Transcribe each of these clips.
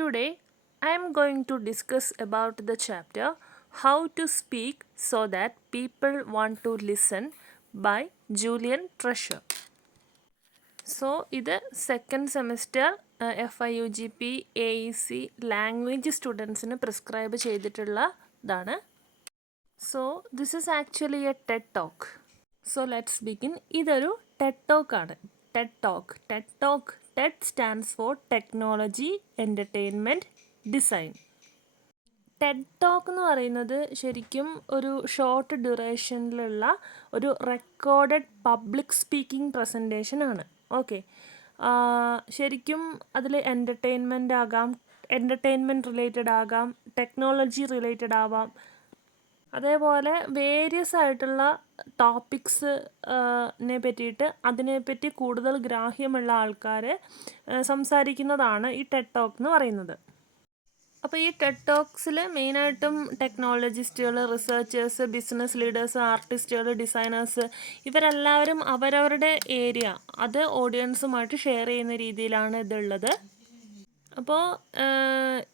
Today, I am going to discuss about the chapter How to Speak So That People Want to Listen by Julian Treasure. ഇത് second semester FIUGP AEC language സ്റ്റുഡൻസിന് prescribe ചെയ്തിട്ടുള്ളതാണ്. This is actually a TED talk. Let's begin. ഇതൊരു TED ടോക്കാണ്. TED stands for Technology, Entertainment, Design. TED talk എന്ന് പറയുന്നത് ശരിക്കും ഒരു short ഡ്യൂറേഷനിലുള്ള ഒരു റെക്കോർഡഡ് പബ്ലിക് സ്പീക്കിംഗ് പ്രസൻറ്റേഷൻ ആണ്. ശരിക്കും അതിൽ എൻ്റർടൈൻമെൻറ്റ് റിലേറ്റഡ് ആകാം, ടെക്നോളജി റിലേറ്റഡ് ആവാം, അതേപോലെ വേരിയസ് ആയിട്ടുള്ള ടോപ്പിക്സിനെ പറ്റിയിട്ട് അതിനെപ്പറ്റി കൂടുതൽ ഗ്രാഹ്യമുള്ള ആൾക്കാർ സംസാരിക്കുന്നതാണ് ഈ ടെഡ് ടോക്ക് എന്ന് പറയുന്നത്. അപ്പോൾ ഈ ടെഡ് ടോക്സിൽ മെയിനായിട്ടും ടെക്നോളജിസ്റ്റുകൾ, റിസർച്ചേഴ്സ്, ബിസിനസ് ലീഡേഴ്സ്, ആർട്ടിസ്റ്റുകൾ, ഡിസൈനേഴ്സ് ഇവരെല്ലാവരും അവരവരുടെ ഏരിയ അത് ഓഡിയൻസുമായിട്ട് ഷെയർ ചെയ്യുന്ന രീതിയിലാണ് ഇതുള്ളത്. അപ്പോൾ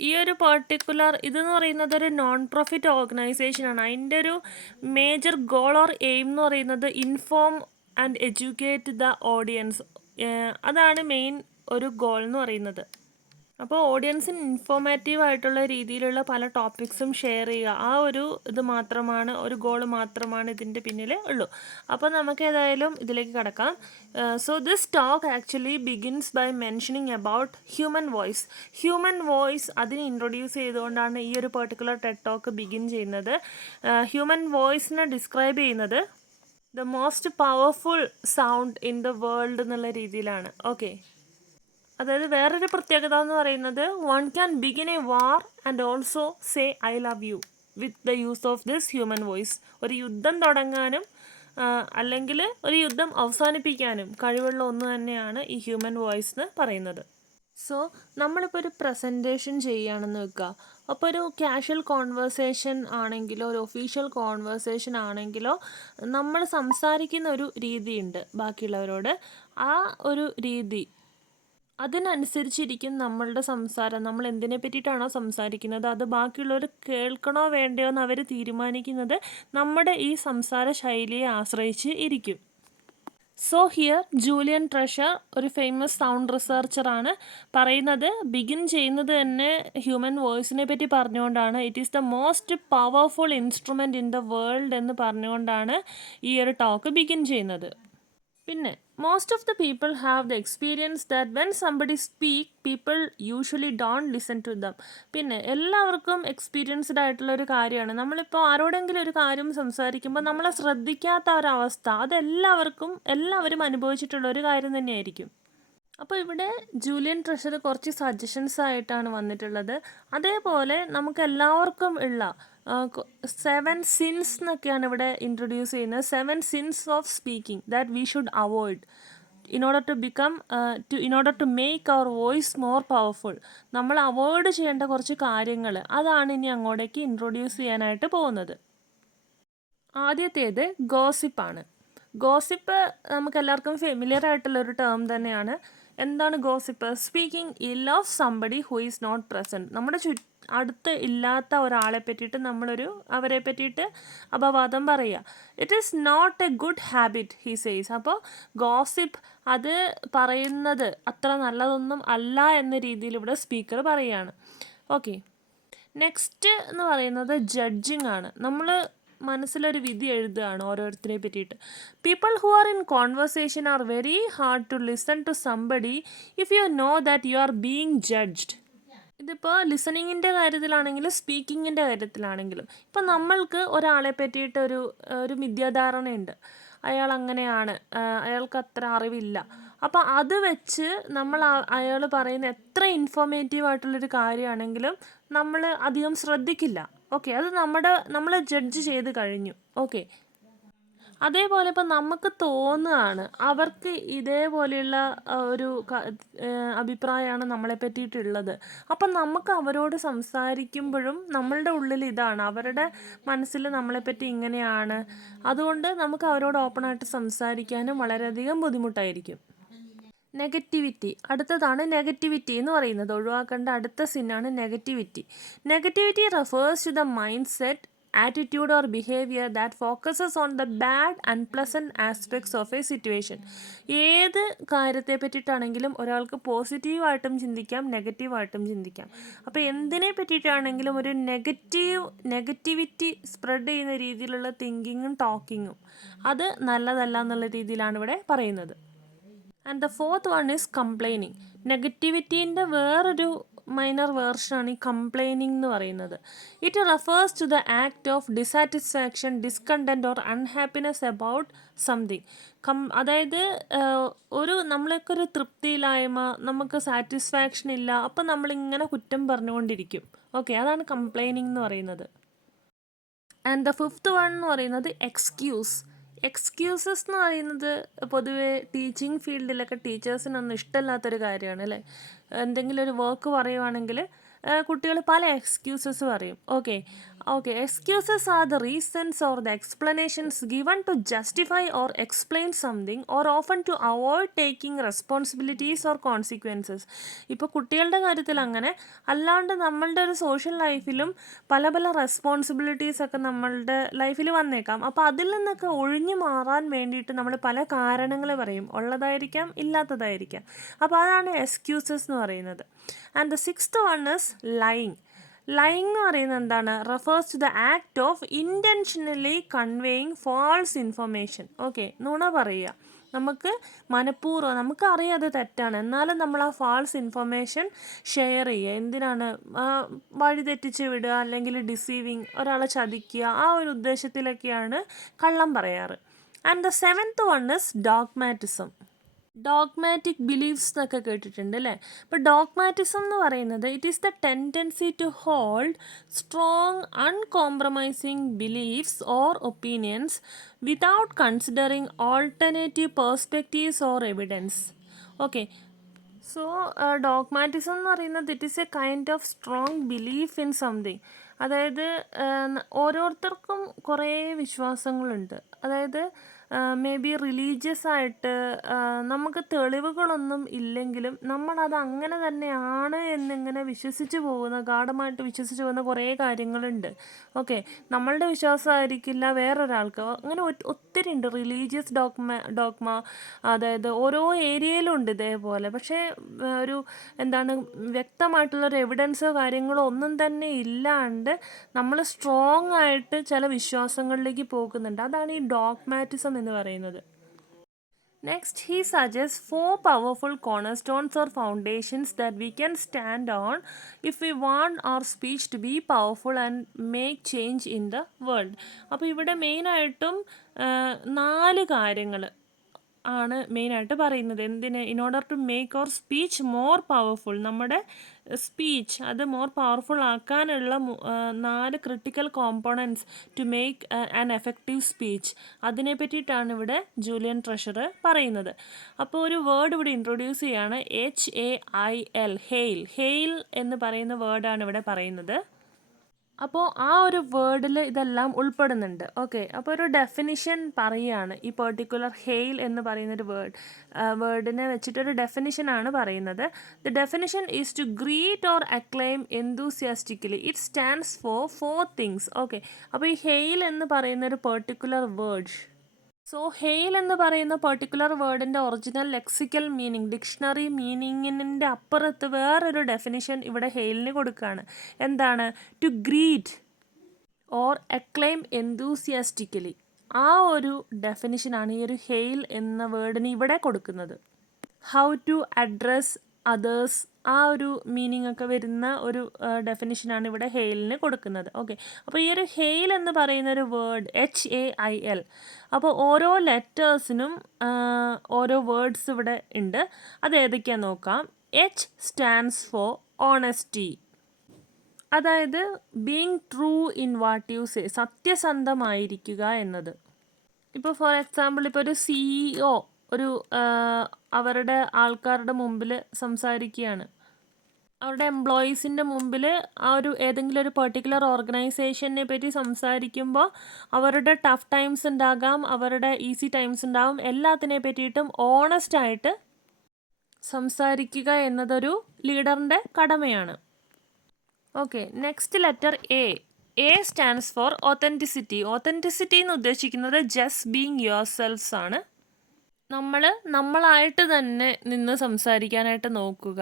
ഈ ഒരു പർട്ടിക്കുലർ ഇതെന്ന് പറയുന്നത് ഒരു നോൺ പ്രോഫിറ്റ് ഓർഗനൈസേഷനാണ്. അതിൻ്റെ ഒരു മേജർ ഗോൾ ഓർ എയിം എന്ന് പറയുന്നത് inform and educate the audience. അതാണ് മെയിൻ ഒരു ഗോൾ എന്ന് പറയുന്നത്. അപ്പോൾ ഓഡിയൻസിന് ഇൻഫോർമേറ്റീവ് ആയിട്ടുള്ള രീതിയിലുള്ള പല ടോപ്പിക്സും ഷെയർ ചെയ്യുക, ആ ഒരു ഒരു ഗോൾ മാത്രമാണ് ഇതിൻ്റെ പിന്നിൽ ഉള്ളൂ. അപ്പോൾ നമുക്ക് ഏതായാലും ഇതിലേക്ക് കടക്കാം. This talk actually begins by mentioning about human voice. അതിനെ ഇൻട്രൊഡ്യൂസ് ചെയ്തുകൊണ്ടാണ് ഈ ഒരു പെർട്ടിക്കുലർ ടെഡ് ടോക്ക് ബിഗിൻ ചെയ്യുന്നത്. ഹ്യൂമൻ വോയിസിനെ ഡിസ്ക്രൈബ് ചെയ്യുന്നത് the most powerful sound in the world എന്നുള്ള രീതിയിലാണ്. അതായത് വേറൊരു പ്രത്യേകത എന്ന് പറയുന്നത് one can begin a war and also say I love you with the use of this human voice. ഒരു യുദ്ധം തുടങ്ങാനും അല്ലെങ്കിൽ ഒരു യുദ്ധം അവസാനിപ്പിക്കാനും കഴിവുള്ള ഒന്ന് തന്നെയാണ് ഈ ഹ്യൂമൻ വോയിസ് എന്ന് പറയുന്നത്. നമ്മളിപ്പോൾ ഒരു പ്രസൻറ്റേഷൻ ചെയ്യുകയാണെന്ന് വെക്കുക. അപ്പോൾ ഒരു കാഷ്വൽ കോൺവേഴ്സേഷൻ ആണെങ്കിലോ ഒരു ഒഫീഷ്യൽ കോൺവേഴ്സേഷൻ ആണെങ്കിലോ നമ്മൾ സംസാരിക്കുന്ന ഒരു രീതിയുണ്ട് ബാക്കിയുള്ളവരോട്. ആ ഒരു രീതി അതിനനുസരിച്ചിരിക്കും നമ്മളുടെ സംസാരം. നമ്മൾ എന്തിനെ പറ്റിയിട്ടാണോ സംസാരിക്കുന്നത് അത് ബാക്കിയുള്ളവർ കേൾക്കണോ വേണ്ടയോ എന്ന് അവർ തീരുമാനിക്കുന്നത് നമ്മുടെ ഈ സംസാര ശൈലിയെ ആശ്രയിച്ച് ഇരിക്കും. ഹിയർ ജൂലിയൻ ട്രഷർ, ഒരു ഫേമസ് സൗണ്ട് റിസർച്ചറാണ്, പറയുന്നത് ബിഗിൻ ചെയ്യുന്നത് തന്നെ ഹ്യൂമൻ വോയിസിനെ പറ്റി പറഞ്ഞുകൊണ്ടാണ്. It is the most powerful instrument in the world എന്ന് പറഞ്ഞുകൊണ്ടാണ് ഈ ഒരു ടോക്ക് ബിഗിൻ ചെയ്യുന്നത്. പിന്നെ most of the people have the experience that when somebody speak, people usually don't listen to them. പിന്നെ എല്ലാവർക്കും എക്സ്പീരിയൻസ്ഡ് ആയിട്ടുള്ള ഒരു കാര്യമാണ്. നമ്മളിപ്പോൾ ആരോടെങ്കിലും ഒരു കാര്യം സംസാരിക്കുമ്പോൾ നമ്മളെ ശ്രദ്ധിക്കാത്ത ഒരവസ്ഥ എല്ലാവരും അനുഭവിച്ചിട്ടുള്ള ഒരു കാര്യം തന്നെയായിരിക്കും. അപ്പോൾ ഇവിടെ ജൂലിയൻ ട്രഷർ കുറച്ച് സജഷൻസ് ആയിട്ടാണ് വന്നിട്ടുള്ളത്. അതേപോലെ നമുക്ക് എല്ലാവർക്കും ഉള്ള 7 സിൻസ് എന്നൊക്കെയാണ് ഇവിടെ ഇൻട്രൊഡ്യൂസ് ചെയ്യുന്നത്. 7 since of speaking that we should avoid in order to make our voice more powerful. നമ്മൾ അവോയ്ഡ് ചെയ്യേണ്ട കുറച്ച് കാര്യങ്ങൾ അതാണ് ഇനി അങ്ങോട്ടേക്ക് ഇൻട്രൊഡ്യൂസ് ചെയ്യാനായിട്ട് പോകുന്നത്. ആദ്യത്തേത് ഗോസിപ്പാണ്. ഗോസിപ്പ് നമുക്ക് എല്ലാവർക്കും ഫെമിലിയർ ആയിട്ടുള്ളൊരു ടേം തന്നെയാണ്. എന്താണ് gossip? Speaking ill of somebody who is not present. നമ്മുടെ അടുത്ത് ഇല്ലാത്ത ഒരാളെ പറ്റിയിട്ട് അവരെ പറ്റിയിട്ട് അപവാദം പറയുക. It is not a good habit he says. അപ്പോൾ ഗോസിപ്പ് അത് പറയുന്നത് അത്ര നല്ലതൊന്നും അല്ല എന്ന രീതിയിൽ ഇവിടെ സ്പീക്കർ പറയുകയാണ്. നെക്സ്റ്റ് എന്ന് പറയുന്നത് ജഡ്ജിങ് ആണ്. നമ്മൾ മനസ്സിലൊരു വിധി എഴുതുകയാണ് ഓരോരുത്തരെ പറ്റിയിട്ട്. People who are in conversation are very hard to listen to somebody if you know that you are being judged. ഇതിപ്പോൾ ലിസണിങ്ങിൻ്റെ കാര്യത്തിലാണെങ്കിലും സ്പീക്കിങ്ങിൻ്റെ കാര്യത്തിലാണെങ്കിലും ഇപ്പോൾ നമ്മൾക്ക് ഒരാളെ പറ്റിയിട്ട് ഒരു മിഥ്യാധാരണയുണ്ട്. അയാൾ അങ്ങനെയാണ്, അയാൾക്ക് അത്ര അറിവില്ല. അപ്പോൾ അത് വെച്ച് നമ്മൾ അയാൾ പറയുന്ന എത്ര ഇൻഫോർമേറ്റീവ് ആയിട്ടുള്ളൊരു കാര്യമാണെങ്കിലും നമ്മൾ അധികം ശ്രദ്ധിക്കില്ല. അത് നമ്മൾ ജഡ്ജ് ചെയ്ത് കഴിഞ്ഞു. അതേപോലെ ഇപ്പം നമുക്ക് തോന്നുകയാണ് അവർക്ക് ഇതേപോലെയുള്ള ഒരു അഭിപ്രായമാണ് നമ്മളെ പറ്റിയിട്ടുള്ളത്. അപ്പം നമുക്ക് അവരോട് സംസാരിക്കുമ്പോഴും നമ്മളുടെ ഉള്ളിൽ ഇതാണ്, അവരുടെ മനസ്സിൽ നമ്മളെപ്പറ്റി ഇങ്ങനെയാണ്. അതുകൊണ്ട് നമുക്ക് അവരോട് ഓപ്പണായിട്ട് സംസാരിക്കാനും വളരെയധികം ബുദ്ധിമുട്ടായിരിക്കും. നെഗറ്റിവിറ്റി. അടുത്തതാണ് നെഗറ്റിവിറ്റി എന്ന് പറയുന്നത്. ഒഴിവാക്കേണ്ട അടുത്ത സിന്നാണ് negativity. Negativity refers to the mind set, attitude or behaviour that focuses on the bad unpleasant aspects of a situation. ഏത് കാര്യത്തെ പറ്റിയിട്ടാണെങ്കിലും ഒരാൾക്ക് പോസിറ്റീവായിട്ടും ചിന്തിക്കാം, നെഗറ്റീവായിട്ടും ചിന്തിക്കാം. അപ്പോൾ എന്തിനെ പറ്റിയിട്ടാണെങ്കിലും ഒരു നെഗറ്റിവിറ്റി സ്പ്രെഡ് ചെയ്യുന്ന രീതിയിലുള്ള തിങ്കിങ്ങും ടോക്കിങ്ങും അത് നല്ലതല്ല എന്നുള്ള രീതിയിലാണ് ഇവിടെ പറയുന്നത്. And the fourth one is complaining. നെഗറ്റിവിറ്റീൻ്റെ വേറൊരു മൈനർ വേർഷനാണ് ഈ കംപ്ലൈനിങ് എന്ന് പറയുന്നത്. It refers to the act of dissatisfaction, discontent or unhappiness about something. അതായത് നമ്മളൊക്കെ ഒരു തൃപ്തിയില്ലായ്മ, നമുക്ക് സാറ്റിസ്ഫാക്ഷൻ ഇല്ല, അപ്പം നമ്മളിങ്ങനെ കുറ്റം പറഞ്ഞുകൊണ്ടിരിക്കും. ഓക്കെ, അതാണ് കംപ്ലൈനിങ് എന്ന് പറയുന്നത്. ആൻഡ് ദ ഫിഫ്ത്ത് വൺ എന്ന് പറയുന്നത് എക്സ്ക്യൂസസ് എന്ന് പറയുന്നത് പൊതുവേ ടീച്ചിങ് ഫീൽഡിലൊക്കെ ടീച്ചേഴ്സിനൊന്നും ഇഷ്ടമില്ലാത്തൊരു കാര്യമാണ് അല്ലേ. എന്തെങ്കിലും ഒരു വർക്ക് പറയുവാണെങ്കിൽ കുട്ടികൾ പല എക്സ്ക്യൂസസ് പറയും. Okay, excuses are the reasons or the explanations given to justify or explain something or often to avoid taking responsibilities or consequences. ഇപ്പോൾ കുട്ടികളുടെ കാര്യത്തിൽ അങ്ങനെ, അല്ലാണ്ട് നമ്മളുടെ ഒരു സോഷ്യൽ ലൈഫിലും പല പല റെസ്പോൺസിബിലിറ്റീസൊക്കെ നമ്മളുടെ ലൈഫിൽ വന്നേക്കാം. അപ്പോൾ അതിൽ നിന്നൊക്കെ ഒഴിഞ്ഞു മാറാൻ വേണ്ടിയിട്ട് നമ്മൾ പല കാരണങ്ങൾ പറയും, ഉള്ളതായിരിക്കാം ഇല്ലാത്തതായിരിക്കാം. അപ്പോൾ അതാണ് എക്സ്ക്യൂസസ് എന്ന് പറയുന്നത്. And the sixth one is lying എന്ന് പറയുന്നത് എന്താണ്? Refers to the act of intentionally conveying false information. Okay, നുണ പറയുക. നമുക്ക് മനഃപൂർവ്വം, നമുക്കറിയാം അത് തെറ്റാണ്, എന്നാലും നമ്മൾ ആ ഫാൾസ് ഇൻഫർമേഷൻ ഷെയർ ചെയ്യുക. എന്തിനാണ്? വഴിതെറ്റിച്ച് വിടുക, അല്ലെങ്കിൽ ഡിസീവിങ്, ഒരാളെ ചതിക്കുക, ആ ഒരു ഉദ്ദേശത്തിലൊക്കെയാണ് കള്ളം പറയാറ്. And the seventh one is dogmatic beliefs എന്നൊക്കെ കേട്ടിട്ടുണ്ട് അല്ലേ. അപ്പോൾ ഡോഗ്മാറ്റിസം എന്ന് പറയുന്നത് it is the tendency to hold strong uncompromising beliefs or opinions without considering alternative perspectives or evidence. Okay, so dogmatism എന്ന് പറയുന്നത് it is a kind of strong belief in something. അതായത് ഓരോരുത്തർക്കും കുറേ വിശ്വാസങ്ങളുണ്ട്. അതായത് മേ ബി റിലീജിയസ് ആയിട്ട് നമുക്ക് തെളിവുകളൊന്നും ഇല്ലെങ്കിലും നമ്മളത് അങ്ങനെ തന്നെയാണ് എന്നിങ്ങനെ ഗാഢമായിട്ട് വിശ്വസിച്ച് പോകുന്ന കുറേ കാര്യങ്ങളുണ്ട്. ഓക്കെ, നമ്മളുടെ വിശ്വാസമായിരിക്കില്ല വേറൊരാൾക്ക്. അങ്ങനെ ഒത്തിരി ഉണ്ട് റിലീജിയസ് ഡോഗ്മ. അതായത് ഓരോ ഏരിയയിലുണ്ട് ഇതേപോലെ. പക്ഷേ ഒരു വ്യക്തമായിട്ടുള്ളൊരു എവിഡൻസോ കാര്യങ്ങളോ ഒന്നും തന്നെ ഇല്ലാണ്ട് നമ്മൾ സ്ട്രോങ് ആയിട്ട് ചില വിശ്വാസങ്ങളിലേക്ക് പോകുന്നുണ്ട്. അതാണ് ഈ ഡോഗ്മാറ്റിസം എന്ന് പറയുന്നത്. Next, he suggests 4 powerful cornerstones or foundations that we can stand on if we want our speech to be powerful and make change in the world. അപ്പോൾ ഇവിടെ മെയിനായിട്ടും 4 കാര്യങ്ങൾ ആണ് മെയിനായിട്ട് പറയുന്നത്. എന്തിന്? In order to make our speech more powerful. നമ്മുടെ speech അത് മോർ പവർഫുൾ ആക്കാനുള്ള 4 critical components to make an effective speech. അതിനെ പറ്റിയിട്ടാണ് ഇവിടെ ജൂലിയൻ ട്രഷർ പറയുന്നത്. അപ്പോൾ ഒരു വേർഡ് ഇവിടെ ഇൻട്രൊഡ്യൂസ് ചെയ്യാണ്, HAIL, ഹെയിൽ എന്ന് പറയുന്ന വേർഡാണ് ഇവിടെ പറയുന്നത്. അപ്പോൾ ആ ഒരു വേർഡിൽ ഇതെല്ലാം ഉൾപ്പെടുന്നുണ്ട്. ഓക്കെ, അപ്പോൾ ഒരു ഡെഫിനിഷൻ പറയുകയാണ്. ഈ പെർട്ടിക്കുലർ ഹെയിൽ എന്ന് പറയുന്നൊരു വേർഡിനെ വെച്ചിട്ടൊരു ഡെഫിനിഷനാണ് പറയുന്നത്. The definition is to greet or acclaim enthusiastically. It stands for 4 things. Okay, അപ്പോൾ ഈ ഹെയിൽ എന്ന് പറയുന്നൊരു പെർട്ടിക്കുലർ വേർഡ്, സോ ഹെയിൽ എന്ന് പറയുന്ന പെർട്ടിക്കുലർ വേർഡിൻ്റെ ഒറിജിനൽ ലെക്സിക്കൽ മീനിങ്, ഡിക്ഷണറി മീനിങ്ങിൻ്റെ അപ്പുറത്ത് വേറൊരു ഡെഫിനിഷൻ ഇവിടെ ഹെയിലിന് കൊടുക്കുകയാണ്. എന്താണ്? To greet or acclaim enthusiastically. ആ ഒരു ഡെഫിനിഷനാണ് ഈ ഒരു ഹെയിൽ എന്ന വേർഡിന് ഇവിടെ കൊടുക്കുന്നത്. ഹൗ ടു അഡ്രസ് അതേഴ്സ്, ആ ഒരു മീനിങ് ഒക്കെ വരുന്ന ഒരു ഡെഫിനിഷനാണ് ഇവിടെ ഹെയിലിന് കൊടുക്കുന്നത്. ഓക്കെ, അപ്പോൾ ഈ ഒരു ഹെയിൽ എന്ന് പറയുന്ന ഒരു വേർഡ് HAIL, അപ്പോൾ ഓരോ ലെറ്റേഴ്സിനും ഓരോ വേർഡ്സ് ഇവിടെ ഉണ്ട്. അത് ഏതൊക്കെയാണെന്ന് നോക്കാം. H സ്റ്റാൻഡ്സ് ഫോർ ഓണസ്റ്റി, അതായത് being true in what you say, സത്യസന്ധമായിരിക്കുക എന്നത്. ഇപ്പോൾ ഫോർ എക്സാമ്പിൾ, ഇപ്പോൾ ഒരു CEO അവരുടെ ആൾക്കാരുടെ മുമ്പിൽ സംസാരിക്കുകയാണ്. അവരുടെ എംപ്ലോയീസിൻ്റെ മുമ്പിൽ ഏതെങ്കിലും ഒരു പെർട്ടിക്കുലർ ഓർഗനൈസേഷനെ പറ്റി സംസാരിക്കുമ്പോൾ അവരുടെ ടഫ് ടൈംസ് ഉണ്ടാകാം, അവരുടെ ഈസി ടൈംസ് ഉണ്ടാകും, എല്ലാത്തിനെ പറ്റിയിട്ടും ഓണസ്റ്റായിട്ട് സംസാരിക്കുക എന്നതൊരു ലീഡറിൻ്റെ കടമയാണ്. Okay, next letter A. A stands for authenticity. Authenticity എന്ന് ഉദ്ദേശിക്കുന്നത് ജസ്റ്റ് ബീങ് യുവർ സെൽഫ്സ് ആണ്. നമ്മളായിട്ട് തന്നെ നിന്ന് സംസാരിക്കാനായിട്ട് നോക്കുക.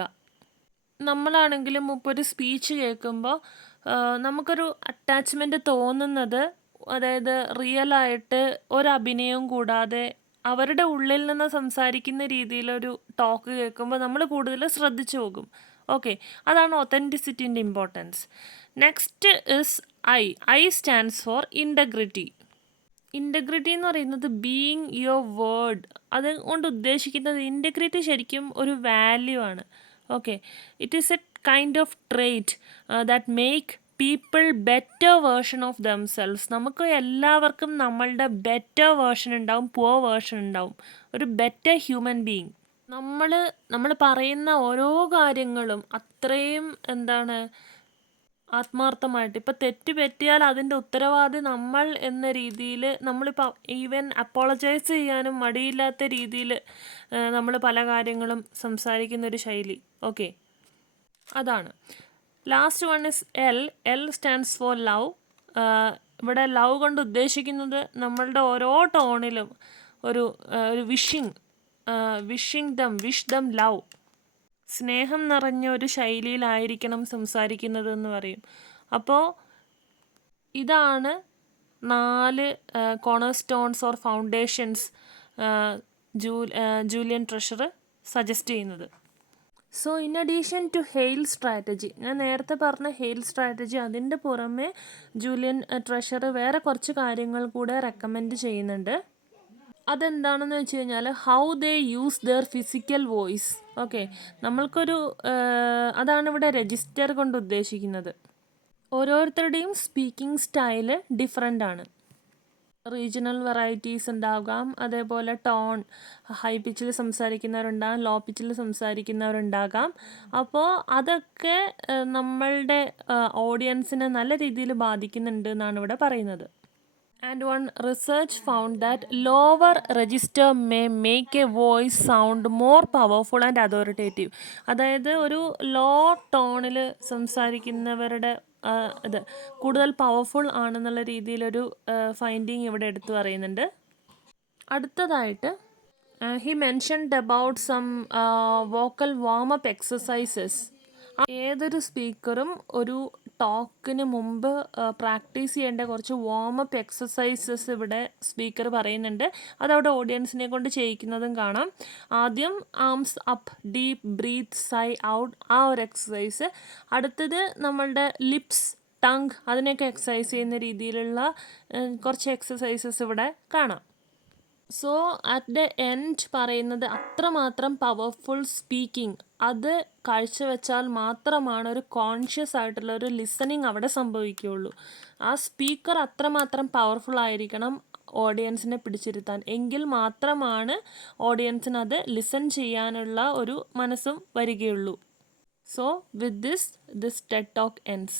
നമ്മളാണെങ്കിലും ഇപ്പോൾ ഒരു സ്പീച്ച് കേൾക്കുമ്പോൾ നമുക്കൊരു അറ്റാച്ച്മെൻറ്റ് തോന്നുന്നത്, അതായത് റിയലായിട്ട് ഒരഭിനയവും കൂടാതെ അവരുടെ ഉള്ളിൽ നിന്ന് സംസാരിക്കുന്ന രീതിയിലൊരു ടോക്ക് കേൾക്കുമ്പോൾ നമ്മൾ കൂടുതൽ ശ്രദ്ധിച്ചു പോകും. ഓക്കെ, അതാണ് ഒത്തൻറ്റിസിറ്റിൻ്റെ importance. Next is I. I stands for integrity. Integrity എന്ന് പറയുന്നത് ബീയിങ് യുവർ വേർഡ്. അതുകൊണ്ട് ഉദ്ദേശിക്കുന്നത് ഇൻറ്റഗ്രിറ്റി ശരിക്കും ഒരു വാല്യൂ ആണ്. Okay, it is a kind of trait that make people better version of themselves. നമുക്ക് എല്ലാവർക്കും നമ്മളുടെ ബെറ്റർ വേർഷൻ ഉണ്ടാവും, പുവർ വേർഷൻ ഉണ്ടാവും. ഒരു ബെറ്റർ ഹ്യൂമൻ ബീയിങ്. നമ്മൾ പറയുന്ന ഓരോ കാര്യങ്ങളും അത്രയും ആത്മാർത്ഥമായിട്ട്, ഇപ്പോൾ തെറ്റ് പറ്റിയാൽ അതിൻ്റെ ഉത്തരവാദി നമ്മൾ എന്ന രീതിയിൽ നമ്മളിപ്പോൾ ഈവൻ അപ്പോളജൈസ് ചെയ്യാനും മടിയില്ലാത്ത രീതിയിൽ നമ്മൾ പല കാര്യങ്ങളും സംസാരിക്കുന്നൊരു ശൈലി. ഓക്കെ, അതാണ്. Last one is L. L stands for love. ഇവിടെ ലവ് കൊണ്ട് ഉദ്ദേശിക്കുന്നത് നമ്മളുടെ ഓരോ ടോണിലും ഒരു വിഷ് ദം ലവ്, സ്നേഹം നിറഞ്ഞ ഒരു ശൈലിയിലായിരിക്കണം സംസാരിക്കുന്നതെന്ന് പറയും. അപ്പോൾ ഇതാണ് 4 corner stones or foundations Julian Treasure suggest ചെയ്യുന്നത്. So in addition to hail strategy, ഞാൻ നേരത്തെ പറഞ്ഞ ഹെയിൽ സ്ട്രാറ്റജി, അതിൻ്റെ പുറമെ ജൂലിയൻ ട്രഷർ വേറെ കുറച്ച് കാര്യങ്ങൾ കൂടെ റെക്കമെൻഡ് ചെയ്യുന്നുണ്ട്. അതെന്താണെന്ന് വെച്ച് കഴിഞ്ഞാൽ how they use their physical voice. Okay, നമ്മൾക്കൊരു അതാണ് ഇവിടെ രജിസ്റ്റർ കൊണ്ട് ഉദ്ദേശിക്കുന്നത്. ഓരോരുത്തരുടെയും സ്പീക്കിംഗ് സ്റ്റൈല് ഡിഫറെൻ്റ് ആണ്. റീജിയണൽ വെറൈറ്റീസ് ഉണ്ടാകാം, അതേപോലെ ടോൺ, ഹൈ പിച്ചിൽ സംസാരിക്കുന്നവരുണ്ടാകാം, ലോ പിച്ചിൽ സംസാരിക്കുന്നവരുണ്ടാകാം. അപ്പോൾ അതൊക്കെ നമ്മളുടെ ഓഡിയൻസിനെ നല്ല രീതിയിൽ ബാധിക്കുന്നുണ്ട് എന്നാണ് ഇവിടെ പറയുന്നത്. And one research found that lower register may make a voice sound more powerful and authoritative. അതായത് ഒരു ലോ ടോണിൽ സംസാരിക്കുന്നവരുടെ ഇത് കൂടുതൽ പവർഫുൾ ആണെന്നുള്ള രീതിയിലൊരു ഫൈൻഡിങ് ഇവിടെ എടുത്തു പറയുന്നുണ്ട്. അടുത്തതായിട്ട് he mentioned about some vocal warm-up exercises. ഏതൊരു സ്പീക്കറും ഒരു ടോക്കിന് മുമ്പ് പ്രാക്ടീസ് ചെയ്യേണ്ട കുറച്ച് വാം-അപ്പ് എക്സസൈസസ് ഇവിടെ സ്പീക്കർ പറയുന്നുണ്ട്. അതവിടെ ഓഡിയൻസിനെ കൊണ്ട് ചെയ്യിക്കുന്നതും കാണാം. ആദ്യം ആംസ് അപ്പ്, ഡീപ്പ് ബ്രീത്ത്, സൈ ഔട്ട്, ആ ഒരു എക്സസൈസ്. അടുത്തത് നമ്മളുടെ ലിപ്സ്, ടങ്, അതിനൊക്കെ എക്സസൈസ് ചെയ്യുന്ന രീതിയിലുള്ള കുറച്ച് എക്സസൈസസ് ഇവിടെ കാണാം. സോ അറ്റ് ദ എൻഡ് പറയുന്നത് അത്രമാത്രം പവർഫുൾ സ്പീക്കിംഗ് അത് കാഴ്ചവെച്ചാൽ മാത്രമാണ് ഒരു കോൺഷ്യസ് ആയിട്ടുള്ള ഒരു ലിസണിങ് അവിടെ സംഭവിക്കുകയുള്ളൂ. ആ സ്പീക്കർ അത്രമാത്രം പവർഫുൾ ആയിരിക്കണം ഓഡിയൻസിനെ പിടിച്ചിരുത്താൻ. എങ്കിൽ മാത്രമാണ് ഓഡിയൻസിന് അത് ലിസൺ ചെയ്യാനുള്ള ഒരു മനസ്സും വരികയുള്ളൂ. So with this TED Talk ends.